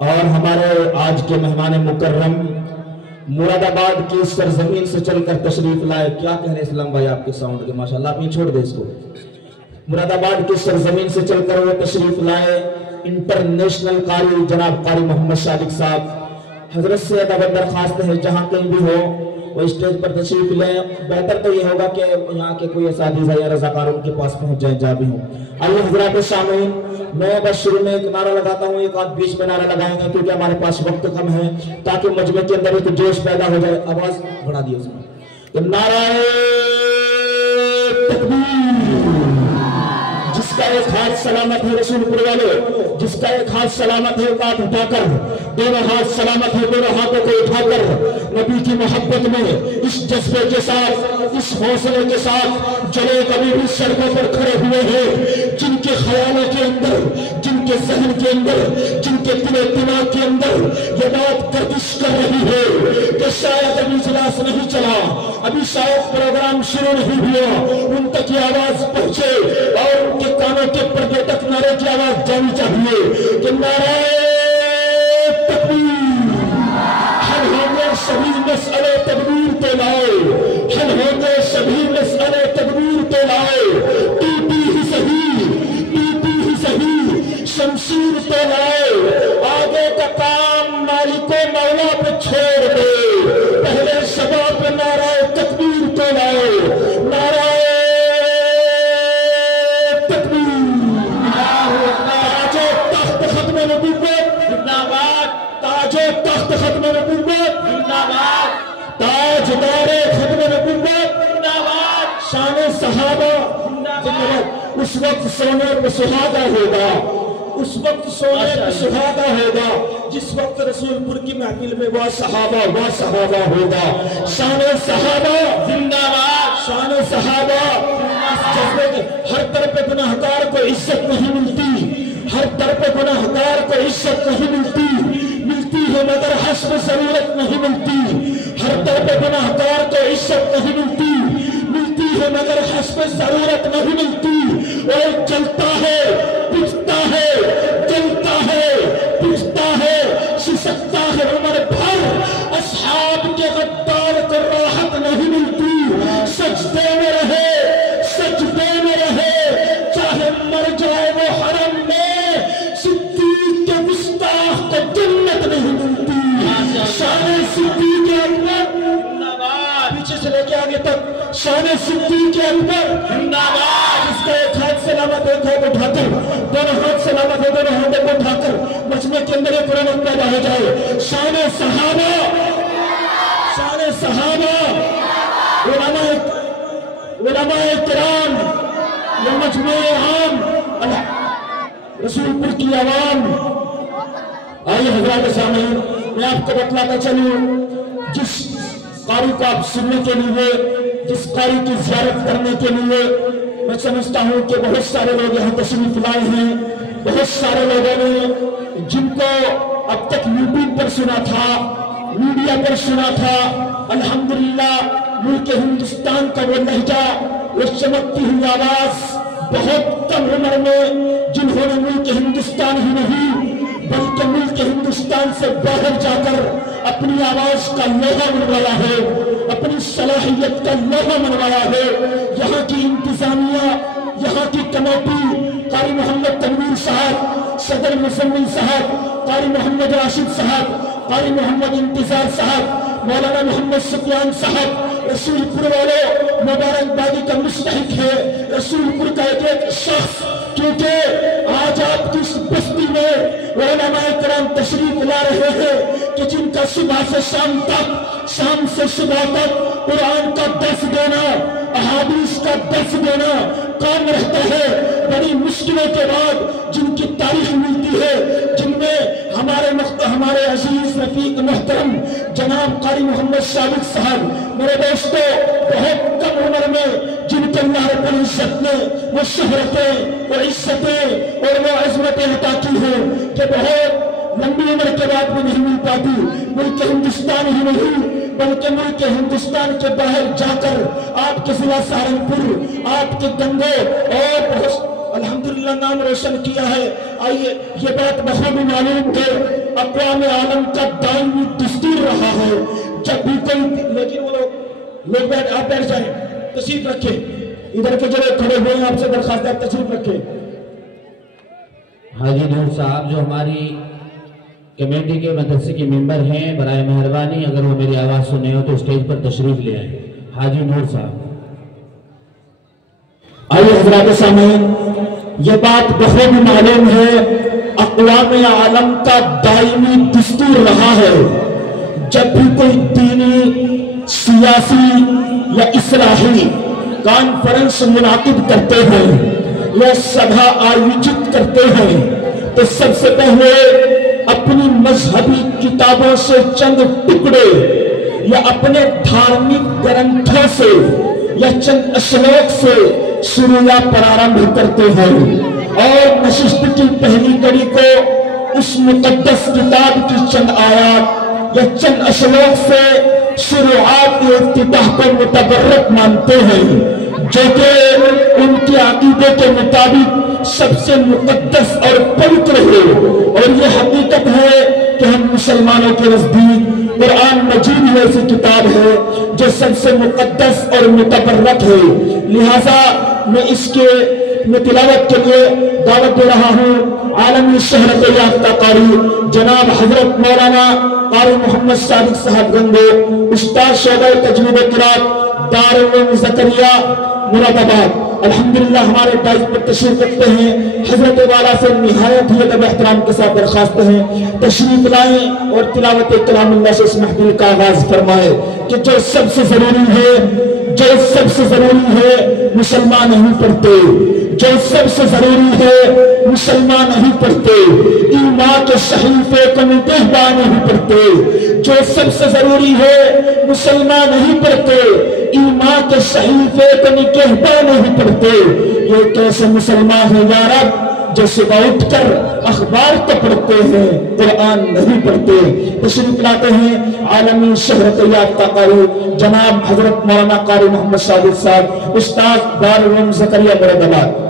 اور ہمارے آج کے مہمان مکرم مراد آباد کی سرزمین سے چل کر تشریف لائے. کیا کہہ رہے اسلام بھائی آپ کے ساؤنڈ کے؟ ماشاءاللہ آپ یہ چھوڑ دے اس کو. مراد آباد کی سرزمین سے چل کر وہ تشریف لائے انٹرنیشنل قاری جناب قاری محمد صادق صاحب. حضرت سے ادب درخواست ہے جہاں کہیں بھی ہو وہ اسٹیج پر تشریف لیں. بہتر تو یہ ہوگا کہ یہاں کے کوئی اساتذہ یا رضاکار ان کے پاس پہنچ جائیں جا بھی ہوں. آئیے حضرات سامعین، میں بس شروع میں ایک نعرہ لگاتا ہوں، ایک آدھ بیچ میں نعرہ لگائیں گے کیونکہ ہمارے پاس وقت کم ہے تاکہ مجمع کے اندر ایک جوش پیدا ہو جائے. آواز بڑھا دیے اس میں. نعرہ تکبیر. جس کا ایک ہاتھ سلامت ہے رسول پور والے، جس کا ایک ہاتھ سلامت ہے ایک ہاتھ اٹھا کر، دونوں ہاتھ سلامت ہے دونوں ہاتھوں کو اٹھا کر نبی کی محبت میں اس جذبے کے ساتھ، اس حوصلے کے ساتھ جو لوگ ابھی بھی سڑکوں پر کھڑے ہوئے ہیں، جن کے خیالوں کے اندر، جن کے ذہن کے اندر، جن کے دل و دماغ کے اندر یہ بات گردش کر رہی ہے کہ شاید ابھی اجلاس نہیں چلا، ابھی شاید پروگرام شروع نہیں ہوا، ان تک یہ آواز پہنچے اور ان کے کانوں کے پردے تک نعرے کی آواز جانی چاہیے کہ نعرہ تکبیر. ہم ہوں گے سبھی مسئلے تکبیر پہ لائے، ہم ہوں گے سبھی مسئلے تکبیر پہ لائے. ٹوٹی ہی صحیح، ٹوٹی ہی صحیح شمشیر پہ لائے. آگے کا کام مالک و مولا پہ چھوڑ دے، پہلے شباب پہ نعرہ تکبیر پہ لائے. نعرہ تخت ختم نبوت زندہ باد، تاجدار ختم نبوت زندہ باد، شان صحابہ زندہ باد. اس وقت سونے پہ سہاگا ہوگا، اس وقت سونے پہ سہاگا ہوگا جس وقت رسول پور کی محفل میں وہ صحابہ ہوگا. شان صحابہ زندہ باد، شان صحابہ. ہر طرف گناہگار کو عزت نہیں ملتی، ہر طرف گناہگار کو عزت نہیں ملتی ہے مگر حسب ضرورت نہیں ملتی. ہر طرف گناہگار کو عزت نہیں ملتی ہے مگر حسب ضرورت نہیں ملتی. اور جلتا ہے پچھتا ہے، جلتا ہے پچھتا ہے، شسکتا ہے عمر بھر. اصحاب کے غدار کو راحت نہیں ملتی. سجدے میں رہے، سجدے میں رہے، چاہے مر جائے وہ حرم میں، صدیق کے گستاخ کو جنت نہیں ملتی. شان صدیق اکبر پیچھے سے لے کے آگے تک، شان صدیق اکبر زندہ باد. جس کا ایک ہاتھ سلامت ایک ہاتھ اٹھا کر، دونوں ہاتھ سلامت ہے دونوں ہاتھوں کو اٹھا کر مجمع کے اندر ایک رونق پیدا ہو جائے. شان صحابہ، شان صحابہ. علماء کرام، یہ مجمع عام رسول پور کی عوام. آئیے حضرات سامعین، میں آپ کو بتلاتا چلوں، جس قاری کو آپ سننے کے لیے، جس قاری کی زیارت کرنے کے لیے میں سمجھتا ہوں کہ بہت سارے لوگ یہاں تشریف لائے ہیں. بہت سارے لوگوں نے جن کو اب تک یوٹیوب پر سنا تھا، میڈیا پر سنا تھا، الحمدللہ ملک ہندوستان کا وہ لہجہ، وہ چمکتی ہوئی آواز، بہت کم عمر میں جنہوں نے ملک ہندوستان ہی نہیں بلکہ ملک ہندوستان سے باہر جا کر اپنی آواز کا لوہا منوایا ہے، اپنی صلاحیت کا لوہا منوایا ہے. یہاں کی انتظامیہ، یہاں کی کمیٹی، قاری محمد تنویر صاحب، صدر مزمل صاحب، قاری محمد راشد صاحب، قاری محمد انتظار صاحب، مولانا محمد سفیان صاحب، رسول پور والے مبارک بادی کا مستحق ہے. رسول پور کا ایک شخص، کیونکہ آج آپ کی اس بستی میں علماء کرام تشریف لا رہے ہیں کہ جن کا صبح سے شام تک، شام سے صبح تک قرآن کا درس دینا، احادیث کا درس دینا کام رہتا ہے. بڑی مشکلوں کے بعد جن کی تاریخ ملتی ہے، جن میں ہمارے عزیز رفیق محترم جناب قاری محمد صادق صاحب، میرے دوستو، بہت کم عمر میں جن کے اللہ رب العزت نے وہ شہرتیں، وہ عزتیں اور وہ عظمتیں عطا کی ہیں کہ بہت لمبی عمر کے بعد بھی نہیں مل پاتی. ملک ہندوستان ہی نہیں بلکہ ملک ہندوستان کے باہر جا کر آپ کے ضلع سہارنپور، آپ کے گنگے اور بہت الحمدللہ نام روشن کیا ہے. آئیے یہ بات بخوبی معلوم کہ اقوام عالم کا دائمی دستور رہا ہے جب بھی کوئی، لیکن وہ لوگ آپ بیٹھ جائیں، تشریف رکھیں، ادھر کے جو کھڑے ہوئے ہیں آپ سے درخواست ہے آپ تشریف رکھیں۔ حاجی نور صاحب جو ہماری کمیٹی کے مدرسے کے ممبر ہیں، برائے مہربانی اگر وہ میری آواز سنے ہو تو اسٹیج پر تشریف لے آئیں۔ حاجی نور صاحب آئیے حضرات سامعین، یہ بات بخوبی معلوم ہے اقوام عالم کا دائمی دستور رہا ہے جب بھی کوئی دینی، سیاسی یا اصلاحی کانفرنس منعقد کرتے ہیں یا سبھا آیوجت کرتے ہیں تو سب سے پہلے اپنی مذہبی کتابوں سے چند ٹکڑے یا اپنے دھارمک گرنتھوں سے یا چند اشلوک سے شروع یا پرارمبھ کرتے ہیں اور نشست کی پہلی کڑی کو اس مقدس کتاب کی چند آیات یا چند اشلوک سے شروعات افتتاح کو متبرک مانتے ہیں جو کہ ان کے عقیدے کے مطابق سب سے مقدس اور پوتر ہے۔ اور یہ حقیقت ہے کہ ہم مسلمانوں کے نزدیک قرآن مجید ہی ایسی کتاب ہے جو سب سے مقدس اور متبرک ہے، لہٰذا میں اس کے تلاوت کے لیے دعوت دے رہا ہوں عالمی شہرت یافتہ قاری جناب حضرت مولانا قاری محمد صادق صاحب گنگو، استاد شعبہ تجوید قرات دارالعلوم زکریا مراد آباد، الحمدللہ ہمارے دائز پر تشریف رکھتے ہیں۔ حضرت والا سے نہایت ہی ادب احترام کے ساتھ درخواست ہیں تشریف لائیں اور تلاوت کلام اللہ سے اس محفل کا آغاز فرمائے کہ جو سب سے ضروری ہے مسلمان نہیں پڑھتے، جو سب سے ضروری ہے مسلمان نہیں پڑھتے، ایمان کے صحیفے کو نگہبان نہیں پڑھتے، جو سب سے ضروری ہے مسلمان نہیں پڑھتے، ایمان کے صحیفے کو نگہبان نہیں پڑھتے۔ یہ کیسے مسلمان ہیں یا رب جو صبح اٹھ کر اخبار تو پڑھتے ہیں قرآن نہیں پڑھتے۔ تشریف لاتے ہیں عالمی شہرت یافتہ قاری جناب حضرت مولانا قاری محمد صادق صاحب، استاد دارالعلوم زکریا مراد آباد۔